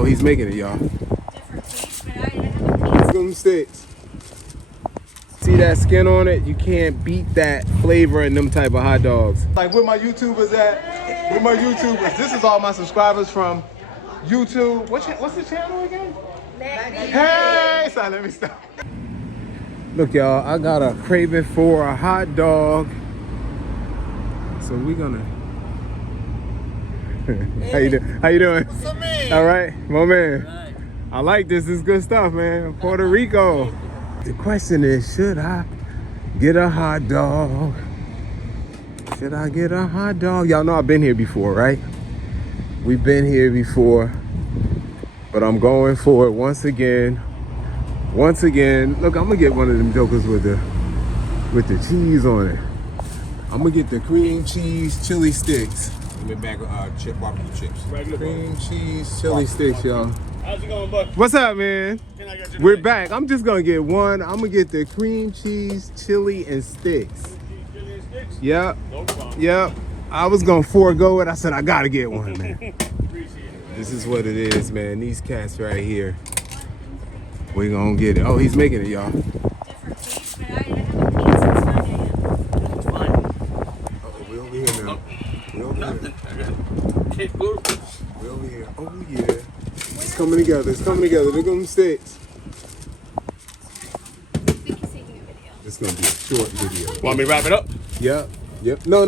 Oh, he's making it, y'all. Them sticks. See that skin on it? You can't beat that flavor in them type of hot dogs. Like where my YouTubers at? Where my YouTubers? This is all my subscribers from YouTube. What's the channel again? Hey, sorry, let me stop. Look, y'all, I got a craving for a hot dog. So we gonna. How you doing? What's up, man? All right, my man. Right. I like this. This is good stuff, man. Puerto Rico. The question is, should I get a hot dog? Should I get a hot dog? Y'all know I've been here before, right? We've been here before, but I'm going for it once again. Once again, look, I'm gonna get one of them jokers with the cheese on it. I'm gonna get the cream cheese chili sticks. Give me a bag of barbecue chips. Cream cheese chili sticks, y'all. How's it going, Buck? What's up, man? We're back. I'm just gonna get one. I'm gonna get the cream cheese chili and sticks. Chili and sticks? Yep. No problem. Yep. I was gonna forego it. I said I gotta get one, man. Appreciate it, man. This is what it is, man. These cats right here. We gonna get it. Oh, he's making it, y'all. We over here now. We over here. We over here. Oh yeah. It's coming together. It's coming together. Look at them sticks. It's gonna be a short video. Want me to wrap it up? Yep. Yep. No.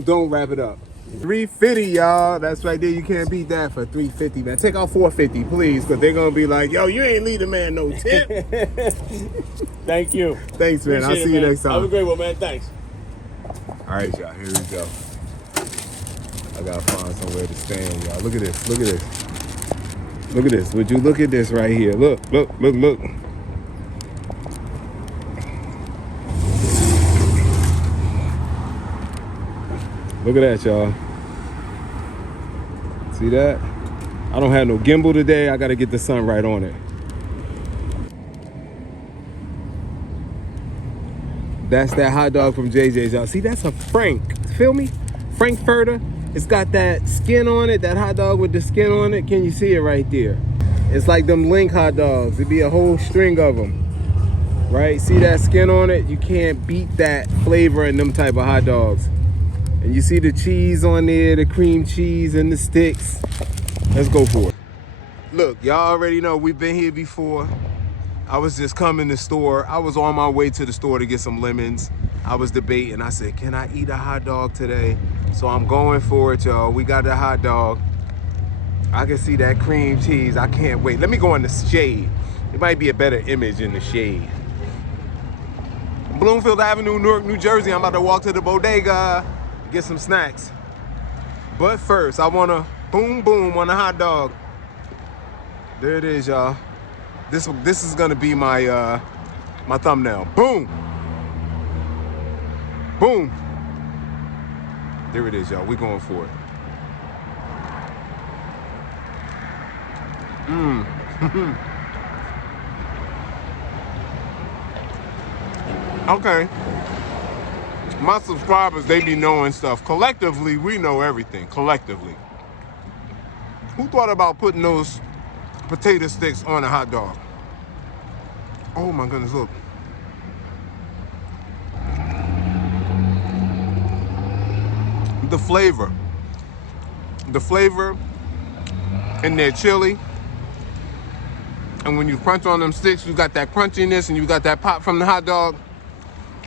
Don't wrap it up. $3.50, y'all. That's right there. You can't beat that for $3.50, man. Take out $4.50, please, because they're gonna be like, yo, you ain't leave the man no tip. Thank you. Thanks, man. I'll see you next time. Have a great one, man. Thanks. All right, y'all. Here we go. I gotta find somewhere to stand, y'all. Look at this. Look at this. Look at this. Would you look at this right here? Look. Look at that, y'all. See that? I don't have no gimbal today. I gotta get the sun right on it. That's that hot dog from JJ's, y'all. See, that's a Frank. Feel me? Frankfurter. It's got that skin on it, that hot dog with the skin on it. Can you see it right there? It's like them Link hot dogs. It'd be a whole string of them. Right? See that skin on it? You can't beat that flavor in them type of hot dogs. And you see the cheese on there, the cream cheese and the sticks. Let's go for it. Look, y'all already know we've been here before. I was just coming to the store. I was on my way to the store to get some lemons. I was debating. I said, can I eat a hot dog today? So I'm going for it, y'all. We got the hot dog. I can see that cream cheese. I can't wait. Let me go in the shade. It might be a better image in the shade. Bloomfield Avenue, Newark, New Jersey. I'm about to walk to the bodega. Get some snacks. But first, I want to boom on a hot dog. There it is, y'all. This is gonna be my my thumbnail. Boom. There it is, y'all. We going for it. Okay. My subscribers, they be knowing stuff. Collectively, we know everything. Collectively. Who thought about putting those potato sticks on a hot dog? Oh my goodness, look. The flavor in their chili. And when you crunch on them sticks, you got that crunchiness and you got that pop from the hot dog.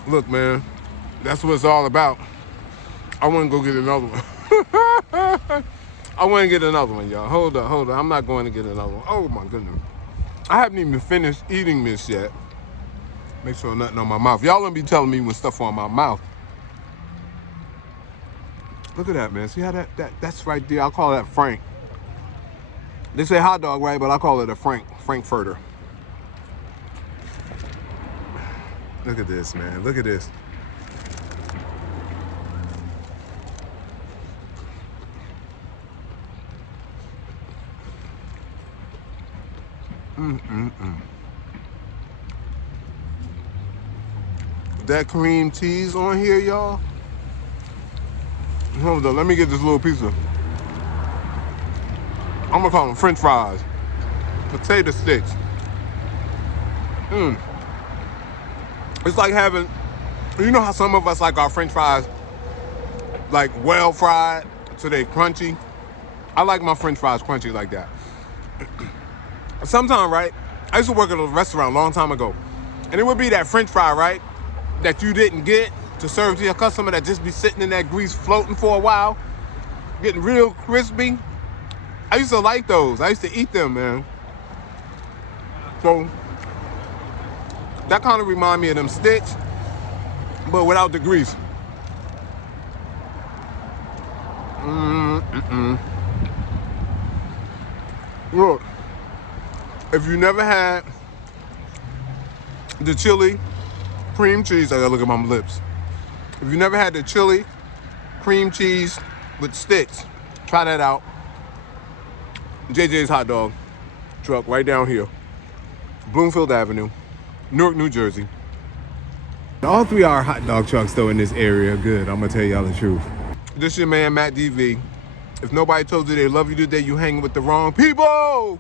Look, man. That's what it's all about. I want to go get another one. I want to get another one, y'all. Hold up. I'm not going to get another one. Oh, my goodness. I haven't even finished eating this yet. Make sure nothing on my mouth. Y'all gonna be telling me when stuff on my mouth. Look at that, man. See how that's right there? I'll call that Frank. They say hot dog, right? But I call it a Frankfurter. Look at this, man. Look at this. That cream cheese on here, y'all. Hold on, let me get this little piece of. I'm gonna call them French fries. Potato sticks. It's like having, you know how some of us like our French fries like well fried so they crunchy? I like my French fries crunchy like that. Sometimes, right, I used to work at a restaurant a long time ago, and it would be that French fry, right, that you didn't get to serve to your customer that just be sitting in that grease floating for a while, getting real crispy. I used to like those. I used to eat them, man. So that kind of remind me of them sticks, but without the grease. Look, if you never had the chili cream cheese, I gotta look at my lips. If you never had the chili cream cheese with sticks, try that out. JJ's Hot Dog Truck right down here, Bloomfield Avenue, Newark, New Jersey. All 3 are hot dog trucks though in this area. Good, I'm gonna tell y'all the truth. This is your man Matt DV. If nobody told you they love you today, you hanging with the wrong people.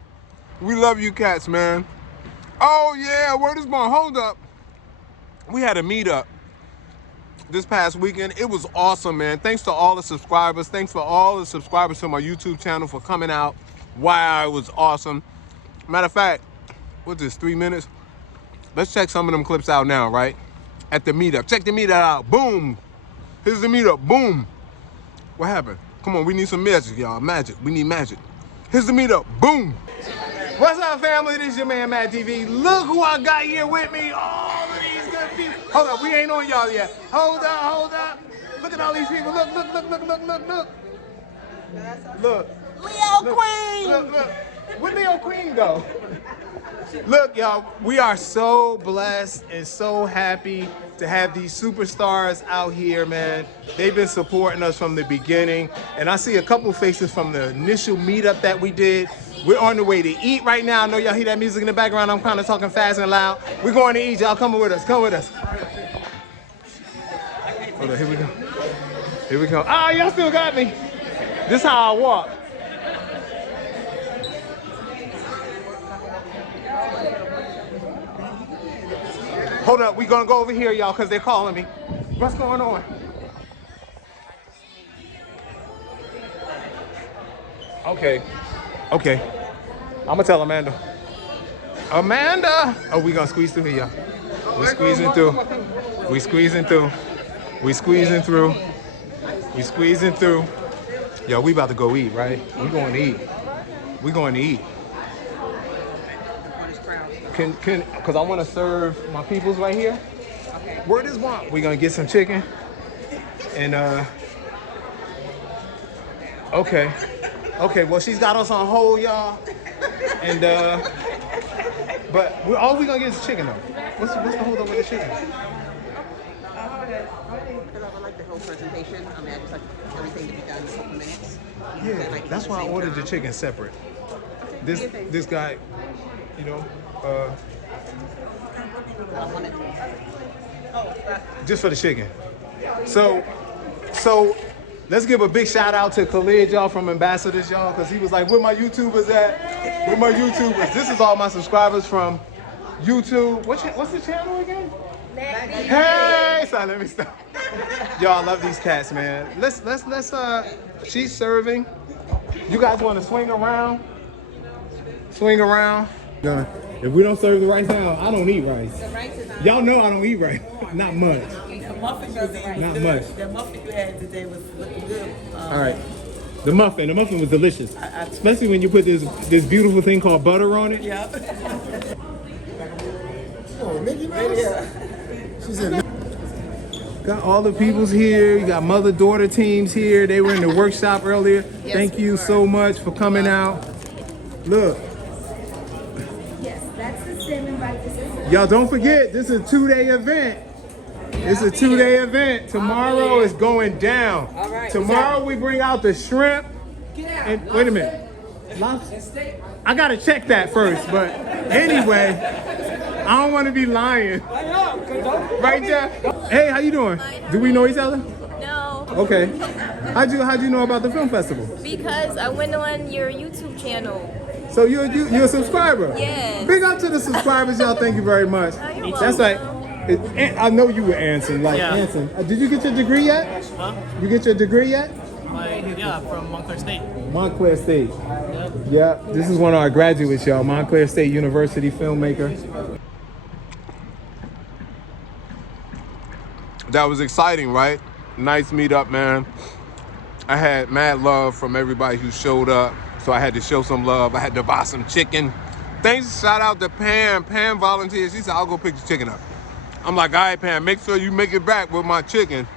We love you cats, man. Oh yeah, word is born. Hold up. We had a meetup this past weekend. It was awesome, man. Thanks to all the subscribers. Thanks for all the subscribers to my YouTube channel for coming out. Wow, it was awesome. Matter of fact, what's this, 3 minutes? Let's check some of them clips out now, right? At the meetup. Check the meetup out. Boom. Here's the meetup. Boom. What happened? Come on, we need some magic, y'all. Magic. We need magic. Here's the meetup. Boom. What's up, family? This is your man, Matt TV. Look who I got here with me. All of these good people. Hold up, we ain't on y'all yet. Hold up, hold up. Look at all these people. Look, look, look, look, look, look, look. Look. Leo Queen! Look, look. Where'd Leo Queen go? Look, y'all, we are so blessed and so happy to have these superstars out here, man. They've been supporting us from the beginning. And I see a couple faces from the initial meetup that we did. We're on the way to eat right now. I know y'all hear that music in the background. I'm kind of talking fast and loud. We're going to eat, y'all. Come with us. Come with us. Hold on, here we go. Here we go. Ah, y'all still got me. This is how I walk. Hold up, we gonna go over here, y'all, because they're calling me. What's going on? Okay, okay. I'm gonna tell Amanda. Amanda! Oh, we gonna squeeze through here, y'all. We squeezing through. We squeezing through. We squeezing through. We squeezing through. Yo, we about to go eat, right? We going to eat. We going to eat. Cause I want to serve my peoples right here. Okay. Word is one. We're gonna get some chicken. And okay. Okay, well she's got us on hold, y'all. And but all we gonna get is chicken though. What's the hold up with the chicken? Because I like the whole presentation. I mean, I just like everything to be done in a couple minutes. Yeah, like that's why I ordered the chicken separate. This guy, you know, just for the chicken. So let's give a big shout out to Khalid, y'all, from Ambassadors, y'all, because he was like, where my YouTubers at? Where my YouTubers? This is all my subscribers from YouTube. What's the channel again? Hey, son, let me stop. Y'all, love these cats, man. Let's she's serving. You guys want to swing around? Swing around. If we don't serve the rice now, I don't eat rice. Y'all know I don't eat rice. Not much. The muffin wasn't Not good. much. The muffin you had today was looking good. All right. The muffin was delicious. Especially when you put this beautiful thing called butter on it. Yeah. Oh, Mickey Mouse? She's in. Got all the peoples here. You got mother-daughter teams here. They were in the workshop earlier. Thank you so much for coming out. Look. Yes, that's the cinnamon breakfast. Y'all don't forget, this is a 2-day event. It's a 2-day event. Tomorrow is going down. All right. Tomorrow we bring out the shrimp. And wait a minute. I gotta check that first, but anyway, I don't want to be lying. Right there. Hey, how you doing? Do we know each other? No. Okay. How'd you know about the film festival? Because I went on your YouTube channel. So you're a subscriber? Yes. Big up to the subscribers, y'all. Thank you very much. you're That's right. I know you were Anson. Like Yeah. Anson. Did you get your degree yet? Huh? You get your degree yet? Yeah, from Montclair State. Montclair State. Yep. Yeah. This is one of our graduates, y'all. Montclair State University filmmaker. That was exciting, right? Nice meetup, man. I had mad love from everybody who showed up, so I had to show some love. I had to buy some chicken. Thanks, shout out to Pam. Pam volunteered. She said, I'll go pick the chicken up. I'm like, all right, Pam, make sure you make it back with my chicken.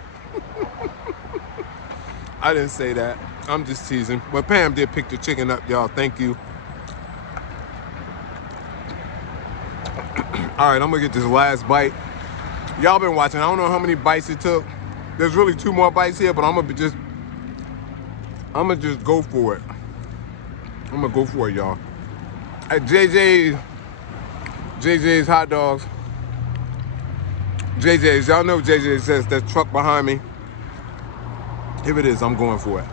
I didn't say that. I'm just teasing. But Pam did pick the chicken up, y'all. Thank you. All right, I'm gonna get this last bite. Y'all been watching. I don't know how many bites it took. There's really 2 more bites here, but I'm gonna just go for it. I'm gonna go for it, y'all. At JJ's hot dogs. JJ's, y'all know JJ says that truck behind me. Here it is, I'm going for it.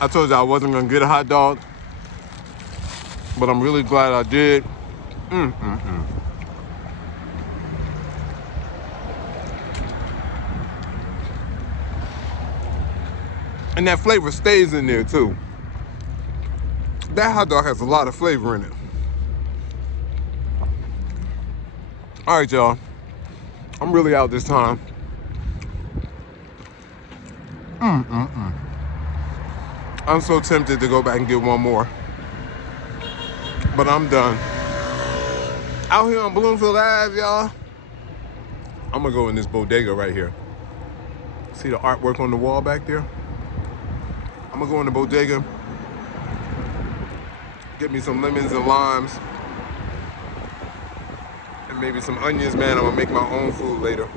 I told you I wasn't gonna get a hot dog, but I'm really glad I did. And that flavor stays in there too. That hot dog has a lot of flavor in it. All right, y'all. I'm really out this time. I'm so tempted to go back and get one more. But I'm done. Out here on Bloomfield Ave, y'all. I'm gonna go in this bodega right here. See the artwork on the wall back there? I'm gonna go in the bodega, get me some lemons and limes, and maybe some onions, man. I'm gonna make my own food later.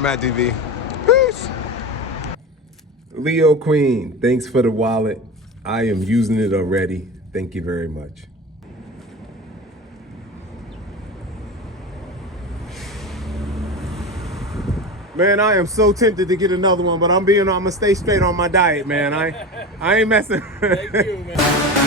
Matt DV. Peace. Leo Queen, thanks for the wallet. I am using it already. Thank you very much. Man, I am so tempted to get another one, but I'm gonna stay straight on my diet, man. I ain't messing. Thank you, man.